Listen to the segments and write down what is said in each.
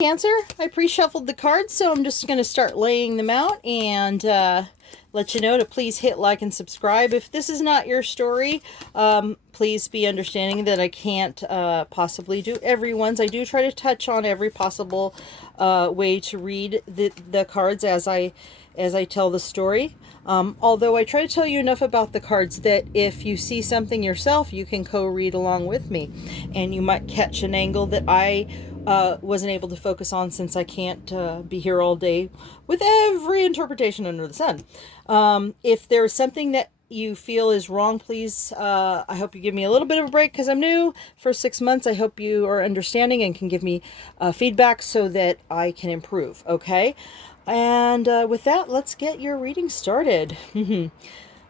Cancer, I pre-shuffled the cards, so I'm just going to start laying them out and let you know to please hit like and subscribe. If this is not your story, please be understanding that I can't possibly do everyone's. I do try to touch on every possible way to read the cards as I tell the story. Although I try to tell you enough about the cards that if you see something yourself, you can co-read along with me. And you might catch an angle that I wasn't able to focus on, since I can't be here all day with every interpretation under the sun. If there's something that you feel is wrong, please, I hope you give me a little bit of a break because I'm new for 6 months. I hope you are understanding and can give me feedback so that I can improve, okay? And with that, let's get your reading started.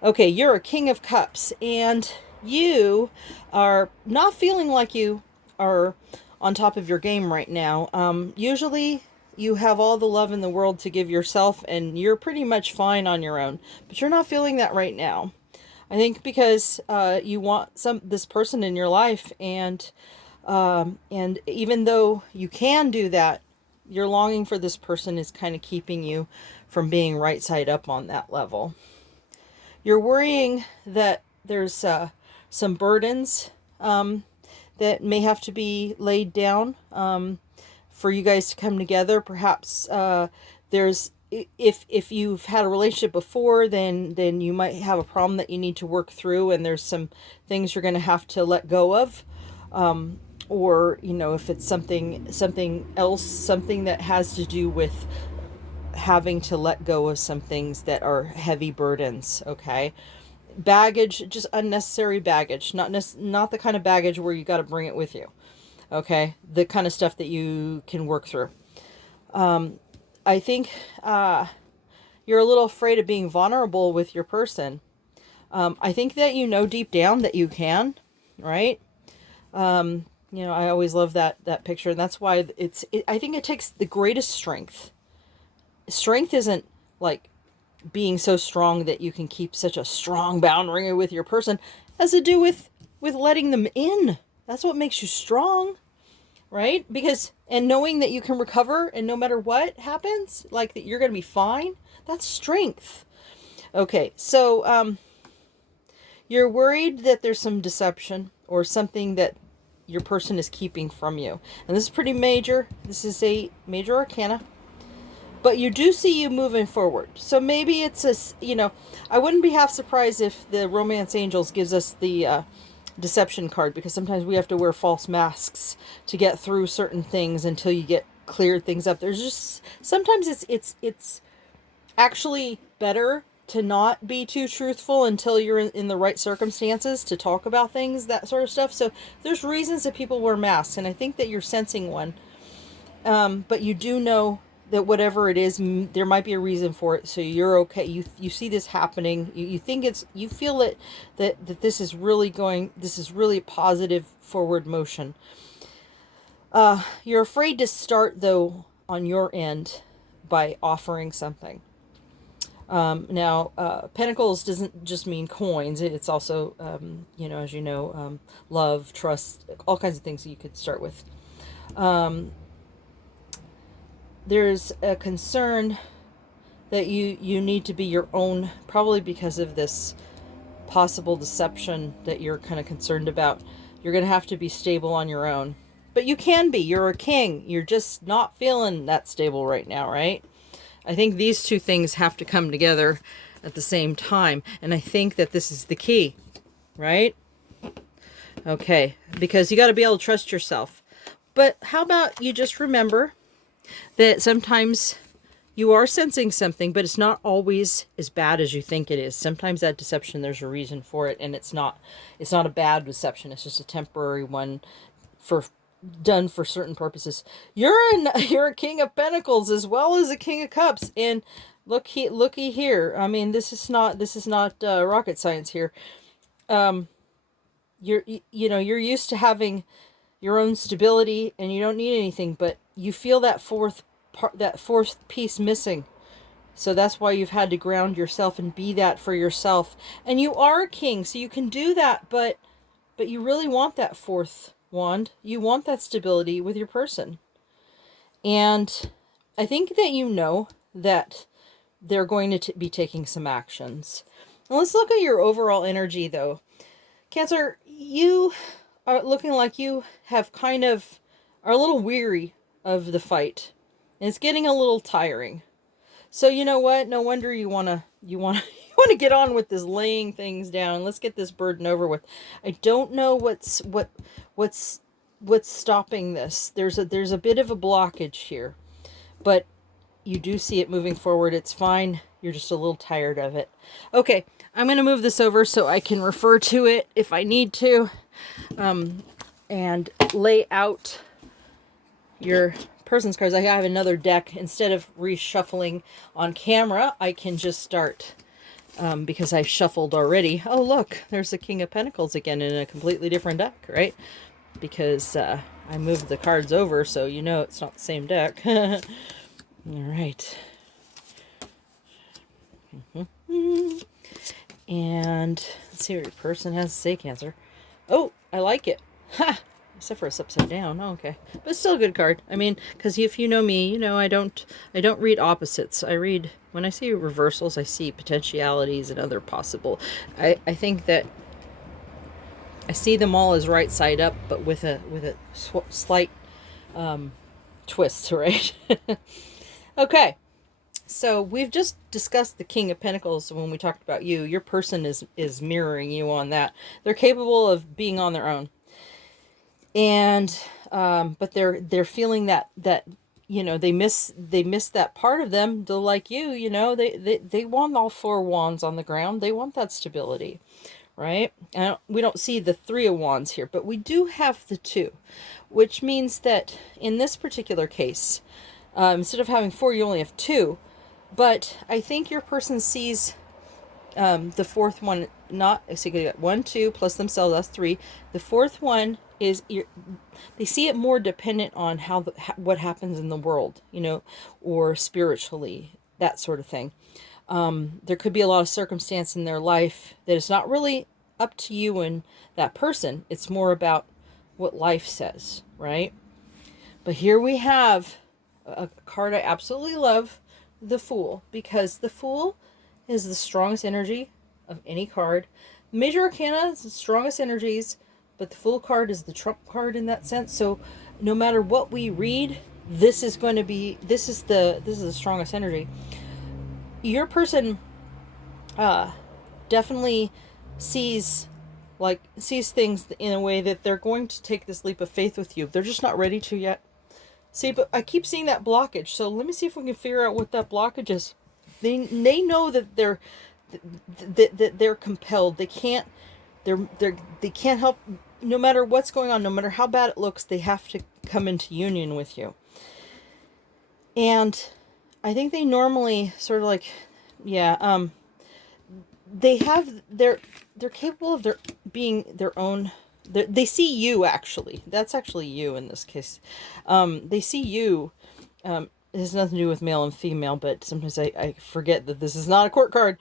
Okay, you're a King of Cups, and you are not feeling like you are on top of your game right now. Usually you have all the love in the world to give yourself, and you're pretty much fine on your own, but you're not feeling that right now. I think because you want this person in your life, and even though you can do that, your longing for this person is kind of keeping you from being right side up on that level. You're worrying that there's some burdens that may have to be laid down for you guys to come together. Perhaps there's, if you've had a relationship before, then you might have a problem that you need to work through, and there's some things you're going to have to let go of. Or, you know, if it's something else, something that has to do with having to let go of some things that are heavy burdens, okay? Baggage, just unnecessary baggage, not the kind of baggage where you got to bring it with you, okay? The kind of stuff that you can work through. I think you're a little afraid of being vulnerable with your person. I think that you know deep down that you can, right? You know, I always love that picture, and that's why I think it takes the greatest strength. Strength isn't like being so strong that you can keep such a strong boundary with your person. It has to do with letting them in. That's what makes you strong, right? Because, and knowing that you can recover, and no matter what happens, like that you're going to be fine. That's strength. Okay, so you're worried that there's some deception or something that your person is keeping from you. And this is pretty major. This is a major arcana. But you do see you moving forward. So maybe it's you know, I wouldn't be half surprised if the Romance Angels gives us the deception card, because sometimes we have to wear false masks to get through certain things until you get cleared things up. There's just, sometimes it's actually better to not be too truthful until you're in the right circumstances to talk about things, that sort of stuff. So there's reasons that people wear masks, and I think that you're sensing one. But you do know that whatever it is, there might be a reason for it. So you're okay. You see this happening. You think you feel it, that this is really a positive forward motion. You're afraid to start, though, on your end by offering something. Now, Pentacles doesn't just mean coins. It's also, you know, as you know, love, trust, all kinds of things that you could start with. There's a concern that you need to be your own, probably because of this possible deception that you're kind of concerned about. You're going to have to be stable on your own. But you can be. You're a king. You're just not feeling that stable right now, right? I think these two things have to come together at the same time. And I think that this is the key, right? Okay, because you got to be able to trust yourself. But how about you just remember that sometimes you are sensing something, but it's not always as bad as you think it is. Sometimes that deception, there's a reason for it, and it's not a bad deception. It's just a temporary one done for certain purposes. You're a King of Pentacles as well as a King of Cups, and looky here. I mean, this is not rocket science here. You're used to having your own stability, and you don't need anything, but you feel that fourth piece missing. So that's why you've had to ground yourself and be that for yourself. And you are a king, so you can do that, but you really want that fourth wand. You want that stability with your person. And I think that you know that they're going to be taking some actions. Now let's look at your overall energy, though. Cancer, you are looking like you have kind of are a little weary of the fight. And it's getting a little tiring. So you know what? No wonder you wanna you want to get on with this laying things down. Let's get this burden over with. I don't know what's stopping this. There's a bit of a blockage here, but you do see it moving forward. It's fine. You're just a little tired of it. Okay, I'm going to move this over so I can refer to it if I need to, and lay out your person's cards. I have another deck. Instead of reshuffling on camera, I can just start, because I've shuffled already. Oh, look, there's the King of Pentacles again in a completely different deck, right? Because I moved the cards over, so you know it's not the same deck. All right. And let's see what your person has to say, Cancer. Oh, I like it. Ha! Except for it's upside down. Oh, okay. But it's still a good card. I mean, because if you know me, you know I don't read opposites. I read, when I see reversals, I see potentialities and other possible. I think that I see them all as right side up, but with a slight twist, right? Okay. So we've just discussed the King of Pentacles when we talked about you. Your person is mirroring you on that. They're capable of being on their own. And but they're feeling that you know, they miss that part of them. They're like you know, they want all four wands on the ground. They want that stability, right? And we don't see the Three of Wands here, but we do have the two, which means that in this particular case, instead of having four, you only have two. But I think your person sees the fourth one, not, so you got 1, 2 plus themselves, that's 3. The fourth one is, they see it more dependent on what happens in the world, you know, or spiritually, that sort of thing. There could be a lot of circumstance in their life that is not really up to you and that person. It's more about what life says, right? But here we have a card I absolutely love, the Fool, because the Fool is the strongest energy of any card. Major Arcana is the strongest energies, but the Fool card is the trump card in that sense. So no matter what we read, this is going to be, this is the strongest energy. Your person definitely sees things in a way that they're going to take this leap of faith with you. They're just not ready to yet. See, but I keep seeing that blockage. So let me see if we can figure out what that blockage is. They know that they're compelled. They can't help, no matter what's going on, no matter how bad it looks, they have to come into union with you. And I think they normally sort of like, yeah, they're capable of being their own. They see you, actually. That's actually you in this case. They see you. It has nothing to do with male and female, but sometimes I forget that this is not a court card.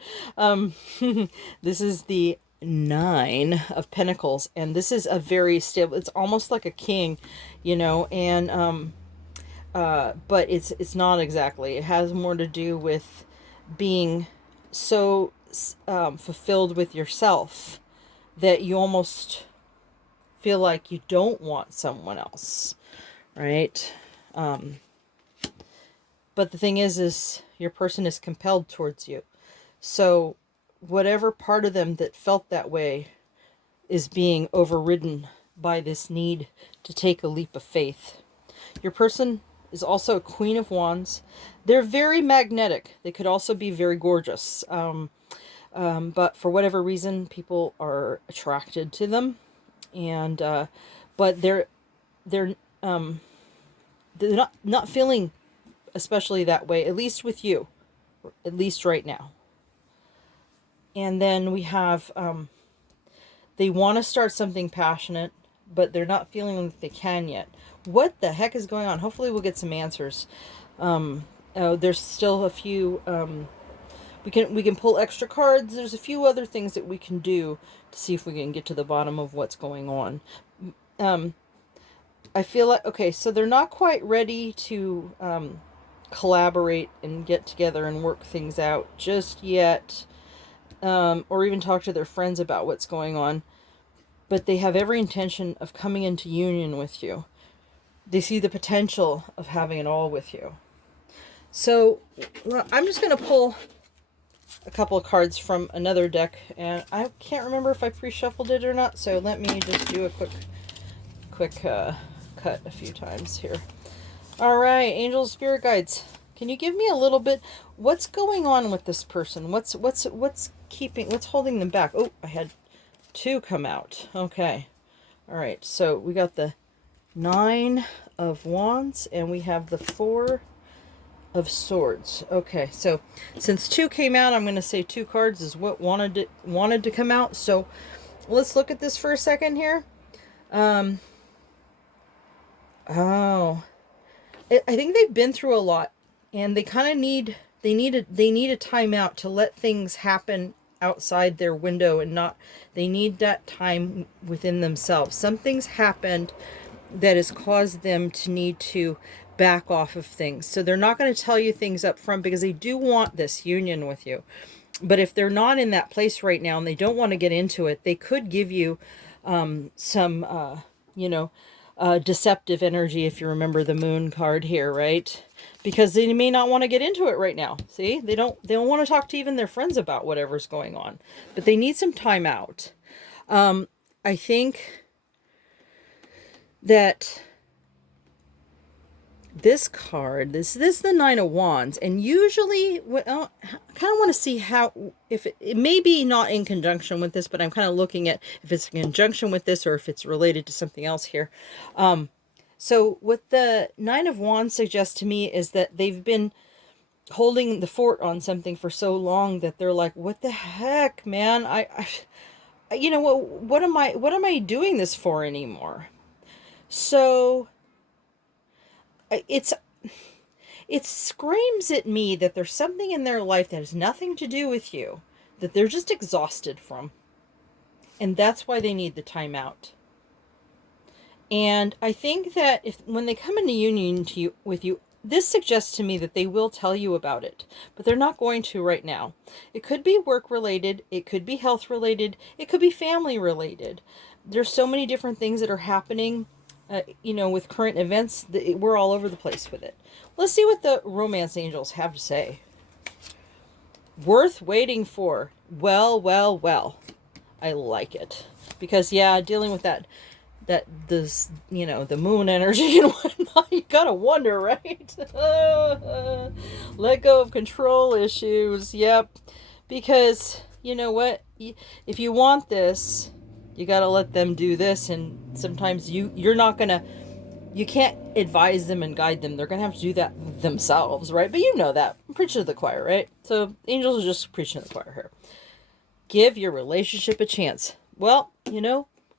This is the 9 of Pentacles, and this is a very stable, it's almost like a king, you know, and but it's not exactly. It has more to do with being so fulfilled with yourself that you almost feel like you don't want someone else, right? But the thing is your person is compelled towards you. So whatever part of them that felt that way is being overridden by this need to take a leap of faith. Your person is also a Queen of Wands. They're very magnetic. They could also be very gorgeous. But for whatever reason, people are attracted to them. And but they're not feeling especially that way, at least with you, at least right now. And then we have they want to start something passionate, but they're not feeling like they can yet. What the heck is going on? Hopefully we'll get some answers. There's still a few we can pull extra cards. There's a few other things that we can do to see if we can get to the bottom of what's going on. I feel like, okay, so they're not quite ready to collaborate and get together and work things out just yet, or even talk to their friends about what's going on. But they have every intention of coming into union with you. They see the potential of having it all with you. So I'm just going to pull a couple of cards from another deck, and I can't remember if I pre-shuffled it or not, so let me just do a quick cut a few times here. All right, angels, spirit guides, can you give me a little bit, what's going on with this person? What's holding them back? Oh, I had 2 come out. Okay. All right, so we got the 9 of Wands and we have the 4 of Swords. Okay, so since 2 came out, I'm going to say 2 cards is what wanted to come out. So let's look at this for a second here. I think they've been through a lot, and they kind of need a timeout to let things happen outside their window, and not, they need that time within themselves. Something's happened that has caused them to need to back off of things. So they're not going to tell you things up front because they do want this union with you. But if they're not in that place right now and they don't want to get into it, they could give you some, deceptive energy, if you remember the moon card here, right? Because they may not want to get into it right now. See, they don't want to talk to even their friends about whatever's going on, but they need some time out. I think that this card, this is the 9 of Wands, and usually I kind of want to see how, if it may be not in conjunction with this, but I'm kind of looking at if it's in conjunction with this or if it's related to something else here. So what the 9 of Wands suggests to me is that they've been holding the fort on something for so long that they're like, what the heck, man? You know what am I doing this for anymore? So it screams at me that there's something in their life that has nothing to do with you, that they're just exhausted from. And that's why they need the time out. And I think that when they come into union with you, this suggests to me that they will tell you about it, but they're not going to right now. It could be work related. It could be health related. It could be family related. There's so many different things that are happening. With current events, we're all over the place with it. Let's see what the romance angels have to say. Worth waiting for. Well. I like it. Because, yeah, dealing with the moon energy and whatnot, you gotta wonder, right? Let go of control issues. Yep. Because, you know what? If you want this, you got to let them do this, and sometimes you can't advise them and guide them. They're going to have to do that themselves, right? But you know that. I'm preaching to the choir, right? So angels are just preaching to the choir here. Give your relationship a chance. Well,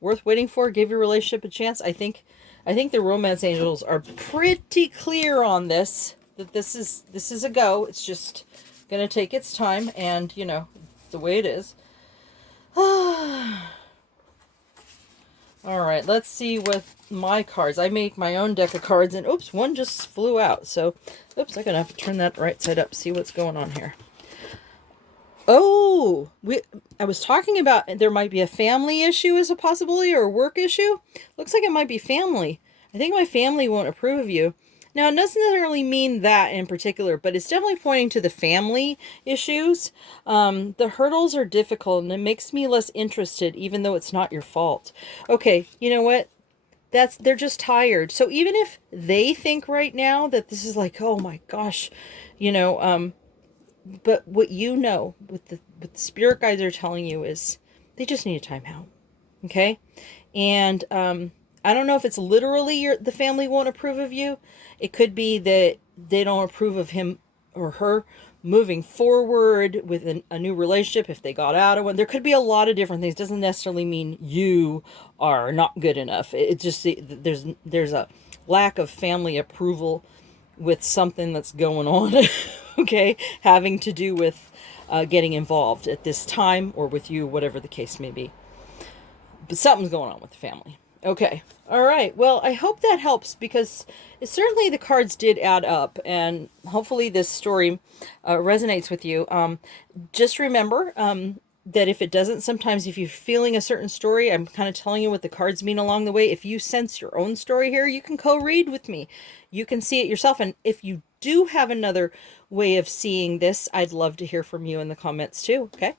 worth waiting for. Give your relationship a chance. I think the romance angels are pretty clear on this, that this is a go. It's just going to take its time, and, the way it is. All right, let's see with my cards. I make my own deck of cards, and oops, one just flew out. So, oops, I'm going to have to turn that right side up, see what's going on here. Oh, I was talking about there might be a family issue as a possibility, or a work issue. Looks like it might be family. I think my family won't approve of you. Now, it doesn't necessarily mean that in particular, but it's definitely pointing to the family issues. The hurdles are difficult, and it makes me less interested, even though it's not your fault. Okay, you know what? They're just tired. So even if they think right now that this is like, oh my gosh, but what what the spirit guides are telling you is they just need a timeout. Okay? And I don't know if it's literally the family won't approve of you. It could be that they don't approve of him or her moving forward with a new relationship if they got out of one. There could be a lot of different things. It doesn't necessarily mean you are not good enough. It's just there's a lack of family approval with something that's going on, okay, having to do with getting involved at this time, or with you, whatever the case may be. But something's going on with the family. Okay. All right. Well, I hope that helps because certainly the cards did add up, and hopefully this story resonates with you. Just remember that if it doesn't, sometimes if you're feeling a certain story, I'm kind of telling you what the cards mean along the way. If you sense your own story here, you can co-read with me. You can see it yourself. And if you do have another way of seeing this, I'd love to hear from you in the comments too. Okay.